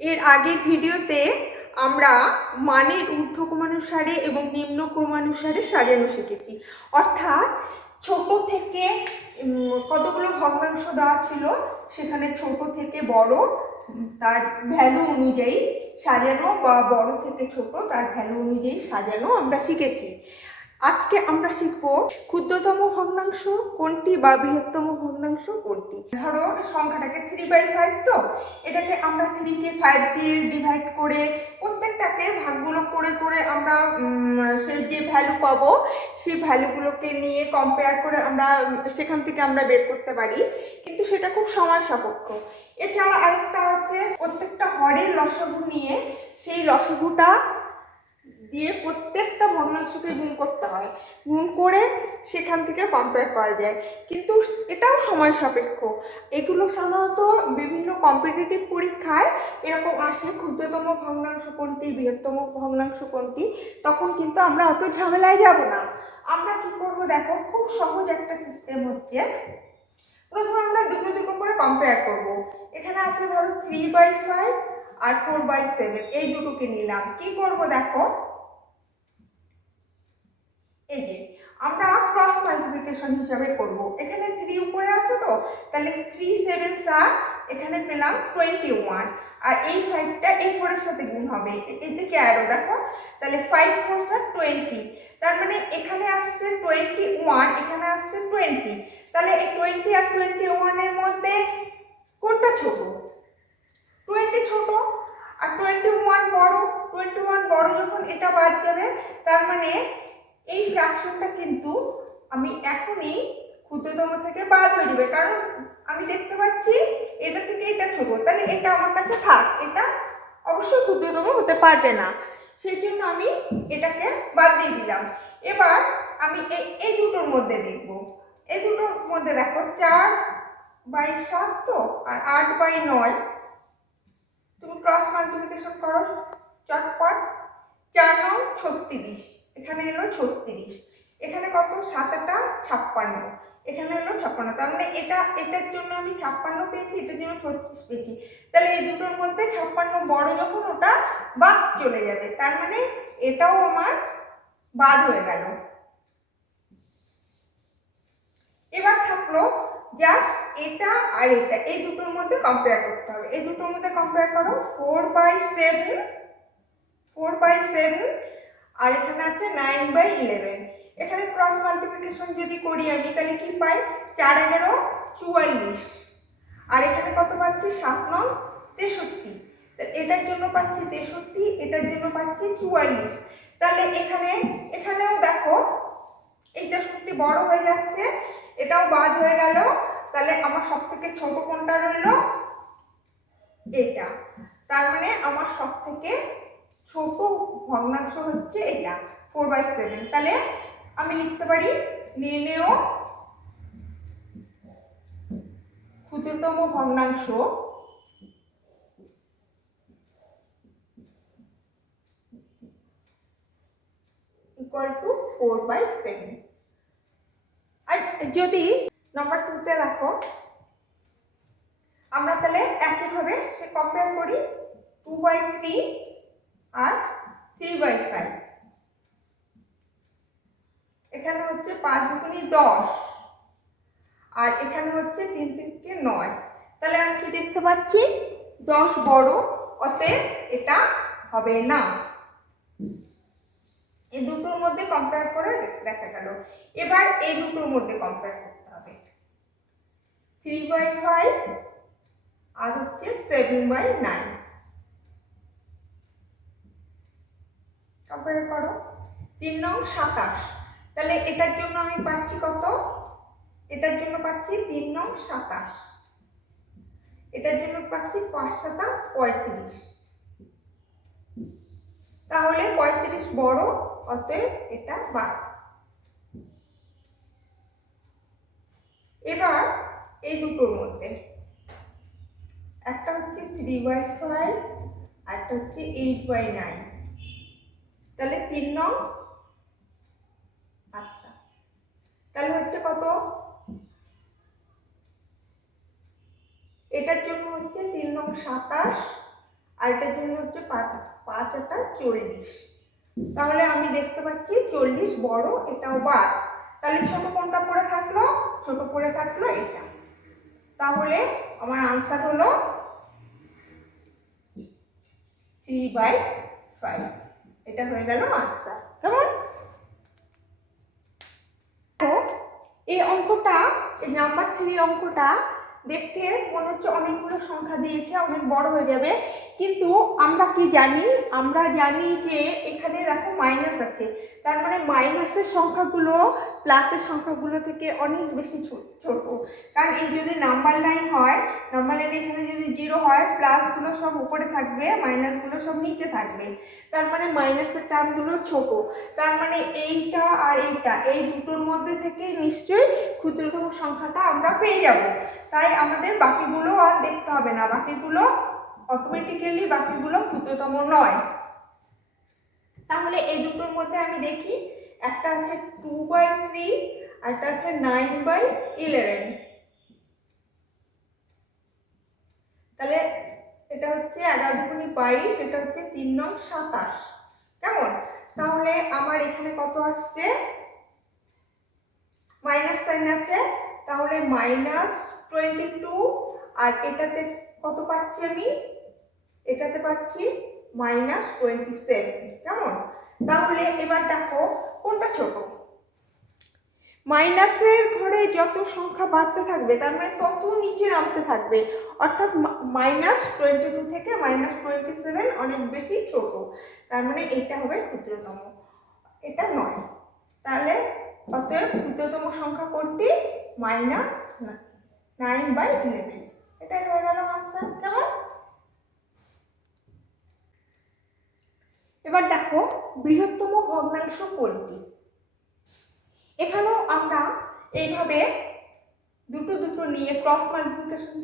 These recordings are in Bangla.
এর আগের ভিডিওতে আমরা মানের ঊর্ধ্বক্রমানুসারে এবং নিম্নক্রমানুসারে সাজানো শিখেছি। অর্থাৎ ছোট থেকে কতগুলো ভগ্নাংশ দেওয়া ছিল, সেখানে ছোট থেকে বড় তার ভ্যালু অনুযায়ী সাজানো বা বড় থেকে ছোট তার ভ্যালু অনুযায়ী সাজানো আমরা শিখেছি। আজকে আমরা শিখবো ক্ষুদ্রতম ভগ্নাংশ কোনটি বা বৃহত্তম ভগ্নাংশ কোনটি। ধরো সংখ্যাটাকে 3/5, তো এটাকে আমরা 3কে 5 দিয়ে ডিভাইড করে প্রত্যেকটাকে ভাগগুলো করে করে আমরা সে যে ভ্যালু পাবো সেই ভ্যালুগুলোকে নিয়ে কম্পেয়ার করে আমরা সেখান থেকে আমরা বের করতে পারি, কিন্তু সেটা খুব সময় সাপেক্ষ। এছাড়া আরেকটা আছে প্রত্যেকটা হরের লসাগু নিয়ে সেই লসাগুটা দিয়ে প্রত্যেকটা ভগ্নাংশকে গুণ করতে হয়, গুণ করে সেখান থেকে কম্পেয়ার করা যায়, কিন্তু এটাও সময় সাপেক্ষ। এগুলো সাধারণত বিভিন্ন কম্পিটিটিভ পরীক্ষায় এরকম আসে, ক্ষুদ্রতম ভগ্নাংশ কোনটি, বৃহত্তম ভগ্নাংশ কোনটি। তখন কিন্তু আমরা অত ঝামেলায় যাব না। আমরা কি করব দেখো, খুব সহজ একটা সিস্টেম হচ্ছে। প্রথমে আমরা দুটো দুটো করে কম্পেয়ার করব। এখানে আছে ধরো 3/5 আর 4/7, এই দুটোকে নিলাম। কি করব দেখো, এই যে আমরা ক্রস মাল্টিপ্লিকেশন হিসাবে করব। এখানে 3 উপরে আছে, তো তাহলে 3 7 আর এখানে পেলাম 21, আর এই 5টা এই 4 এর সাথে গুণ হবে, এদিকে অ্যারো দেখো, তাহলে 5 4 20, তার মানে এখানে আসছে 21, এখানে আসছে 20। তাহলে এই 20 আর 21 এর মধ্যে কোনটা ছোট? 20 ছোট, আর 21 বড়। 21 বড় যখন এটা বাদ যাবে, তার মানে এই ফ্র্যাকশনটা কিন্তু আমি এখনই ক্ষুদ্রতম থেকে বাদ হয়ে যাবে, কারণ আমি দেখতে পাচ্ছি এটা থেকে এটা ছোট, তাহলে এটা আমার কাছে থাক, এটা অবশ্যই ক্ষুদ্রতম হতে পারবে না, সেই জন্য আমি এটাকে বাদ দিয়ে দিলাম। এবার আমি এই দুটোর মধ্যে দেখব। এই দুটোর মধ্যে দেখো 4/7 তো, আর 8/9। তুমি ক্রস মাল্টিপ্লিকেশন করো চটপট। 4 9 36, এখানে এলো 36, এখানে কত 7 8 56, এখানে এলো 56। তার মানে এটার জন্য আমি 56 পেয়েছি, এটার জন্য 36 পেয়েছি। তাহলে এই দুটোর মধ্যে 56 বড় যখন, ওটা বাদ চলে যাবে, তার মানে এটাও আমার বাদ হয়ে গেল। এবার থাকলো জাস্ট এটা আর এটা, এই দুটোর মধ্যে কম্পেয়ার করতে হবে। এই দুটোর মধ্যে কম্পেয়ার করো, 4/7 আর এখানে আছে 9/11। এখানে ক্রস মাল্টিপ্লিকেশন যদি করি আমি, তাহলে কি পাই? 4 11 44, আর এখানে কত পাচ্ছি? 7 9 63। এটার জন্য পাচ্ছি 63, এটার জন্য পাচ্ছি 44। তাহলে এখানেও দেখো এই 63 বড় হয়ে যাচ্ছে, এটাও বাদ হয়ে গেল। তাহলে আমার সব থেকে ছোট কোনটা রইল? এটা। তার মানে আমার সব থেকে ছোট ভগ্নাংশ হচ্ছে এটা, 4/7। তাহলে আমি লিখতে পারি নির্ণেয় ক্ষুদ্রতম ভগ্নাংশ ইকুয়াল টু 4/7। আর যদি নাম্বার 2তে দেখো, আমরা তাহলে একইভাবে সে কম্পেয়ার করি 2/3 আর 3/5। এখানে হচ্ছে 5 দুগুণী 10, আর এখানে হচ্ছে 3 3 9। তাহলে আমি কি দেখতে পাচ্ছি? 10 বড়, অতএব এটা হবে না। এই দুটোর মধ্যে কম্পেয়ার করে দেখা গেল। এবার এই দুটোর মধ্যে কম্পেয়ার করতে হবে, 3/5 আর হচ্ছে 7/9। কম্পেয়ার করো, 3 9 27। তাহলে এটার জন্য আমি পাচ্ছি কত? এটার জন্য পাচ্ছি 3 9 27, এটার জন্য পাচ্ছি 5 7 35। তাহলে 35 বড়, অতএব এটা বাদ। এবার এই দুটোর মধ্যে একটা হচ্ছে 3/5 আর একটা হচ্ছে 8/9। তাহলে 3 9, আচ্ছা, তাহলে হচ্ছে কত? এটার জন্য হচ্ছে 3 9 27, আর এটার জন্য হচ্ছে 5 আটা 40। তাহলে আমি দেখতে পাচ্ছি 40 বড়, এটাও বাদ। তাহলে ছোট কোনটা পড়ে থাকলো? ছোট পড়ে থাকলো এটা। তাহলে আমার আনসার হলো 3/5। এটা হয়ে গেল আনসার। কেমন? এই অঙ্কটা, এই নাম্বার 3 অঙ্কটা দেখতে মনে হচ্ছে অনেকগুলো সংখ্যা দিয়েছে, অনেক বড় হয়ে যাবে, কিন্তু আমরা কি জানি? আমরা জানি যে এখানে দেখো মাইনাস আছে, তার মানে মাইনাসের সংখ্যাগুলো প্লাসের সংখ্যাগুলো থেকে অনেক বেশি ছোট। কারণ এই যদি নাম্বার লাইন হয়, নাম্বার লাইনে এখানে যদি 0 হয়, প্লাসগুলো সব উপরে থাকবে, মাইনাসগুলো সব নিচে থাকবে, তার মানে মাইনাসের টার্মগুলো ছোট। তার মানে এইটা আর এইটা, এই দুটোর মধ্যে থেকে নিশ্চয়ই ক্ষুদ্রতম সংখ্যাটা আমরা পেয়ে যাব। তাই আমাদের বাকিগুলো আর দেখতে হবে না, বাকিগুলো অটোমেটিক্যালি বাকিগুলো ক্ষুদ্রতম নয়। তাহলে এই দুটোর মধ্যে আমি দেখি, একটা আছে 2/3 আর একটা আছে 9/11। তাহলে এটা হচ্ছে 11 দুগুণে 22, এটা হচ্ছে 3 নং 27। কেমন? তাহলে আমার এখানে কত আসছে? মাইনাস সাইন আছে, তাহলে -22। আর এটাতে কত পাচ্ছি আমি? এটাতে পাচ্ছি -27। কেমন? তাহলে এবার দেখো কোনটা ছোট। মাইনাসের ঘরে যত সংখ্যা বাড়তে থাকবে তার মানে তত নিচে নামতে থাকবে, অর্থাৎ -22 থেকে -27 অনেক বেশি ছোট। তার মানে এটা হবে ক্ষুদ্রতম, এটা নয়। তাহলে অতএব ক্ষুদ্রতম সংখ্যা কোনটি? -9/11। এটাই হয়ে গেল আনসার। কেমন? এবার দেখো বৃহত্তম ভগ্নাংশ কোনটি। এখানেও আমরা এইভাবে দুটো দুটো নিয়ে ক্রস মাল্টিপ্লিকেশন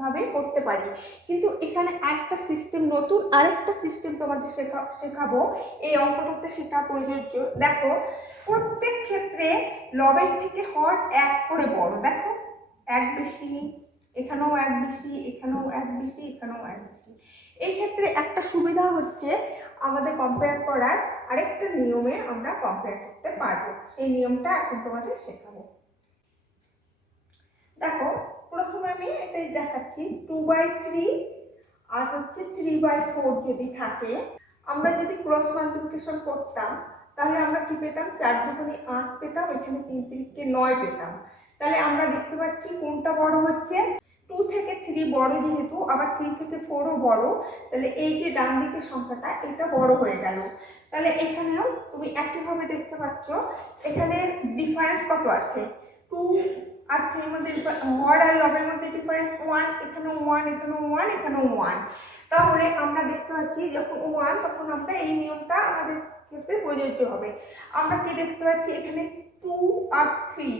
ভাবে করতে পারি, কিন্তু এখানে একটা সিস্টেম, নতুন আরেকটা সিস্টেম তোমাদের শেখাবো, এই অঙ্কটাতে শেখা প্রযোজ্য। দেখো প্রত্যেক ক্ষেত্রে লবের থেকে হর 1 করে বড়। দেখো 1 বেশি, এখানেও 1 বেশি, এখানেও 1 বেশি, এখানেও 1 বেশি। এই ক্ষেত্রে একটা সুবিধা হচ্ছে আমাদের কম্পেয়ার করার আরেকটা নিয়মে আমরা কম্পেয়ার করতে পারবো, সেই নিয়মটা এখন তোমাদের শেখাবো। দেখো প্রথমে আমি এটাই দেখাচ্ছি, 2/3 আর হচ্ছে 3/4 যদি থাকে, আমরা যদি ক্রস মাল্টিপ্লিকেশন করতাম তাহলে আমরা কি পেতাম? 4 দুগুণে 8 পেতাম, এখানে 3 3কে 9 পেতাম। তাহলে আমরা দেখতে পাচ্ছি কোনটা বড় হচ্ছে? 2 থেকে 3 বড় যেহেতু, আবার 3 থেকে 4ও বড়, তাহলে এই যে ডান দিকের সংখ্যাটা এটা বড় হয়ে গেল। তাহলে এখানেও তুমি একইভাবে দেখতে পাচ্ছ, এখানে ডিফারেন্স কত আছে? 2 আর 3 এর মধ্যে হর আর লবের মধ্যে ডিফারেন্স 1, এখানেও 1, এখানেও 1, এখানেও 1। তাহলে আমরা দেখতে পাচ্ছি যখন 1, তখন আমরা এই নিয়মটা আমাদের ক্ষেত্রে প্রযোজ্য হবে। আমরা কি দেখতে পাচ্ছি? এখানে 2 আর 3,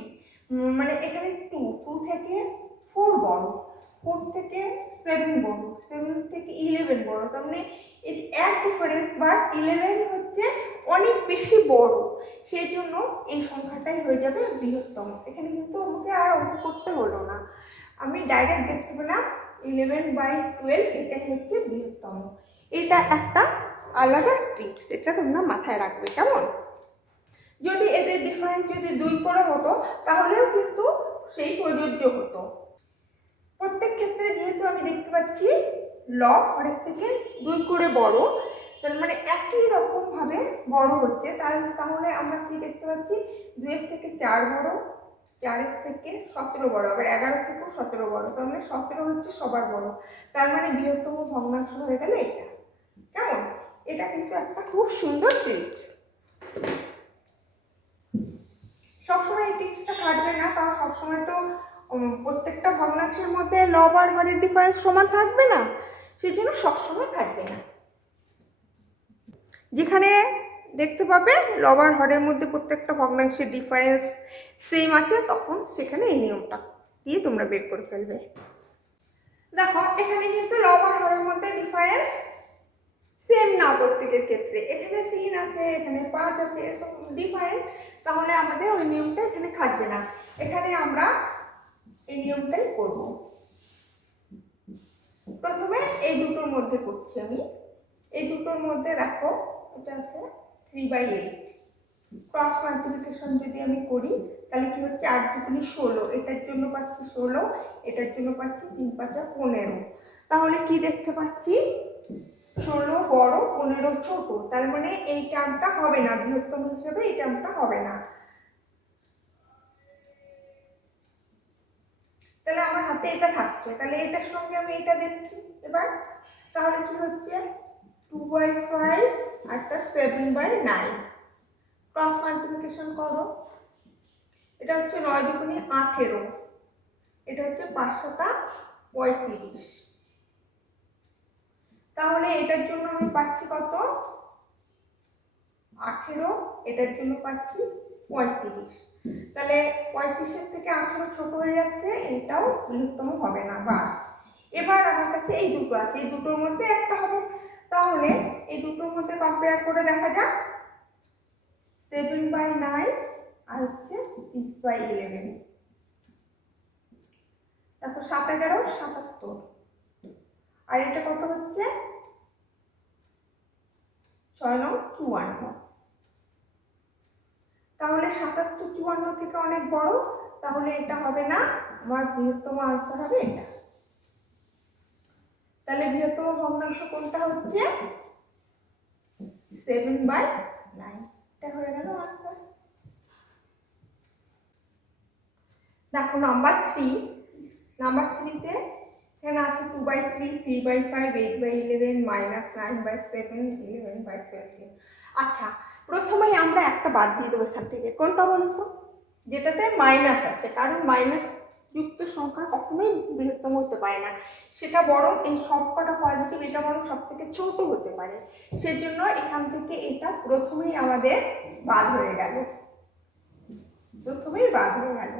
মানে এখানে 2 থেকে 4 বড়, 4 থেকে 7 বড়, 7 থেকে 11 বড়। তার মানে এই এক ডিফারেন্স, বাট 11 হচ্ছে অনেক বেশি বড়, সেই জন্য এই সংখ্যাটাই হয়ে যাবে বৃহত্তম। এখানে কিন্তু আমাকে আর অঙ্ক করতে হলো না, আমি ডাইরেক্ট দেখতে পেলাম 11/12 এটাই হচ্ছে বৃহত্তম। এটা একটা আলাদা ট্রিক্স, এটা তোমরা মাথায় রাখবে। কেমন? যদি এদের ডিফারেন্স যদি 2 করে হতো তাহলেও কিন্তু সেই প্রযোজ্য হতো। প্রত্যেক ক্ষেত্রে যেহেতু আমি দেখতে পাচ্ছি লব হরের থেকে 2 করে বড়, তার মানে একই রকম ভাবে বড় হচ্ছে, তাহলে আমরা কি দেখতে পাচ্ছি? 2 এর থেকে 4 বড়, 4 এর থেকে 17 বড়, আবার 11 থেকেও 17 বড়, তার মানে 17 হচ্ছে সবার বড়। তার মানে বৃহত্তম ভগ্নাংশ হয়ে গেল এটা। কেমন? এটা কিন্তু একটা খুব সুন্দর ট্রিক্স। সবসময় এই ট্রিক্সটা খাটবে না, কারণ সবসময় তো প্রত্যেকটা ভগ্নাংশের মধ্যে লব আর হরের ডিফারেন্স সমান থাকবে না, সেই জন্য সবসময় খাটবে না। যেখানে দেখতে পাবে লব আর হরের মধ্যে প্রত্যেকটা ভগ্নাংশের ডিফারেন্স সেম আছে, তখন সেখানে এই নিয়মটা দিয়ে তোমরা বের করে ফেলবে। দেখো এখানে কিন্তু লব আর হরের মধ্যে ডিফারেন্স সেম না প্রত্যেকের ক্ষেত্রে, এখানে 3 আছে, এখানে 5 আছে, এরকম ডিফারেন্ট, তাহলে আমাদের ওই নিয়মটা এখানে খাটবে না, এখানে আমরা এই নিয়মটাই করব। প্রথমে এই দুটোর মধ্যে করছি আমি। এই দুটোর মধ্যে দেখো এটা আছে 3/8। ক্রস মাল্টিপ্লিকেশন যদি আমি করি তাহলে কি হচ্ছে 8 দুগুণে 16, এটার জন্য পাচ্ছি 16, এটার জন্য পাচ্ছি 3 5 15। তাহলে কি দেখতে পাচ্ছি 16 বড় 15 ছোট, তার মানে এই টার্মটা হবে না, বৃহত্তম হিসেবে এই টার্মটা হবে না। তাহলে আমার হাতে এটা থাকছে, তাহলে এটার সঙ্গে আমি এটা দেখছি এবার। তাহলে কি হচ্ছে 2/5 আর 7/9। ক্রস মাল্টিপ্লিকেশন করো, এটা হচ্ছে 9 দুগুণে 18, এটা হচ্ছে 5 7 35। তাহলে এটার জন্য আমি পাচ্ছি কত 18, এটার জন্য পাচ্ছি 35। তাহলে 35-এর থেকে 18 ছোট হয়ে যাচ্ছে, এটাও বৃহত্তম হবে না বা। এবার আমার কাছে এই দুটো আছে, এই দুটোর মধ্যে একটা হবে। তাহলে এই দুটোর মধ্যে কম্পেয়ার করে দেখা যাক 7/9 আর হচ্ছে 6/11। তারপর 7 11 77, আর এটা কত হচ্ছে 6 9 54। তাহলে 77 54 থেকে অনেক বড়, তাহলে এটা হবে না, আমার বৃহত্তম আনসার হবে এটা। তাহলে বৃহত্তম ভগ্নাংশ কোনটা হচ্ছে 7/9, এটা হয়ে গেল আনসার। দেখো নাম্বার 3, নাম্বার 3 তে এখানে আছে 2/3, 3/5, 8/11, -9/7, 11/17। আচ্ছা, প্রথমেই আমরা একটা বাদ দিয়ে দেবো এখান থেকে, কোনটা বলতো, যেটাতে মাইনাস আছে, কারণ মাইনাস যুক্ত সংখ্যা কখনোই বৃহত্তম হতে পারে না, সেটা বরং এই সবকটা পজিটিভ, এটা বরং সব থেকে ছোট হতে পারে। সেজন্য এখান থেকে এটা প্রথমেই আমাদের বাদ হয়ে গেল, প্রথমেই বাদ হয়ে গেল।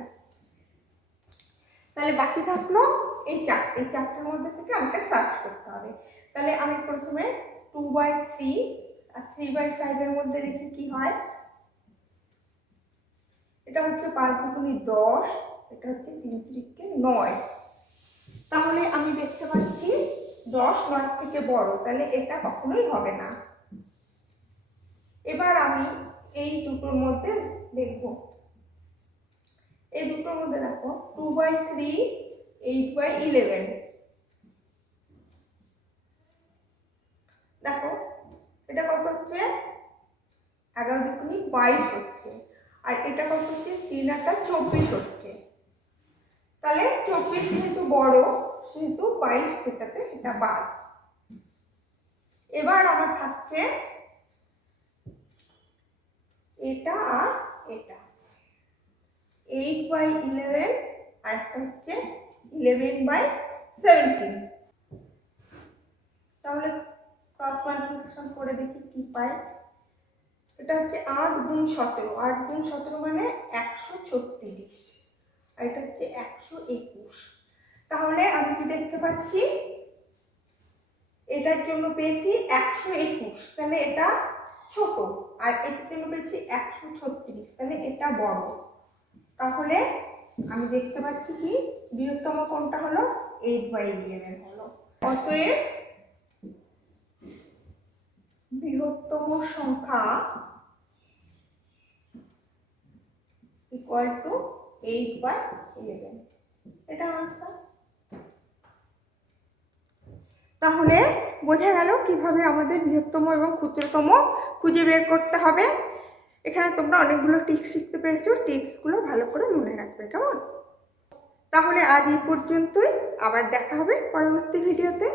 তাহলে বাকি থাকলো এই চারটের মধ্যে থেকে আমাকে সার্চ করতে হবে। তাহলে আমি প্রথমে 2/3 আর 3/5 এর মধ্যে দেখি কি হয়। এটা হচ্ছে 5 দুগুণে 10, এটা হচ্ছে 3 3 9। তাহলে আমি দেখতে পাচ্ছি 10 9 থেকে বড়, তাহলে এটা কখনোই হবে না। এবার আমি এই দুটোর মধ্যে দেখব, এই দুটোর মধ্যে দেখো 2/3, 8/11। দেখো এটা কত হচ্ছে 11 দুগুণে 22 হচ্ছে, আর এটা কত হচ্ছে 3 8 24 হচ্ছে। তাহলে 24 যেহেতু বড়, সেহেতু 22 যেটাতে সেটা বাদ। এবার আমার থাকছে এটা আর এটা, 8/11 আর একটা হচ্ছে 11/17। তাহলে ক্রস মাল্টিপ্লিকেশন করে দেখি কি পাই। এটা হচ্ছে 8 গুণ 17, 8 গুণ 17 মানে 136, আর এটা হচ্ছে 121। তাহলে আমি কি দেখতে পাচ্ছি, এটার জন্য পেয়েছি 121, তাহলে এটা ছোট, আর এটার জন্য পেয়েছি 136, তাহলে এটা বড়। তাহলে আমি দেখতে পাচ্ছি কি বৃহত্তম কোনটা হলো 8/11 হলো। অতএব বৃহত্তম সংখ্যা ইকুয়াল টু 8/11, এটা আনসার। তাহলে বোঝা গেল কিভাবে আমাদের বৃহত্তম এবং ক্ষুদ্রতম খুঁজে বের করতে হবে। এখানে তোমরা অনেকগুলো ট্রিক্স শিখতে পেরেছো, ট্রিক্সগুলো ভালো করে মনে রাখবে, কেমন? তাহলে আজ এই পর্যন্তই, আবার দেখা হবে পরবর্তী ভিডিওতে।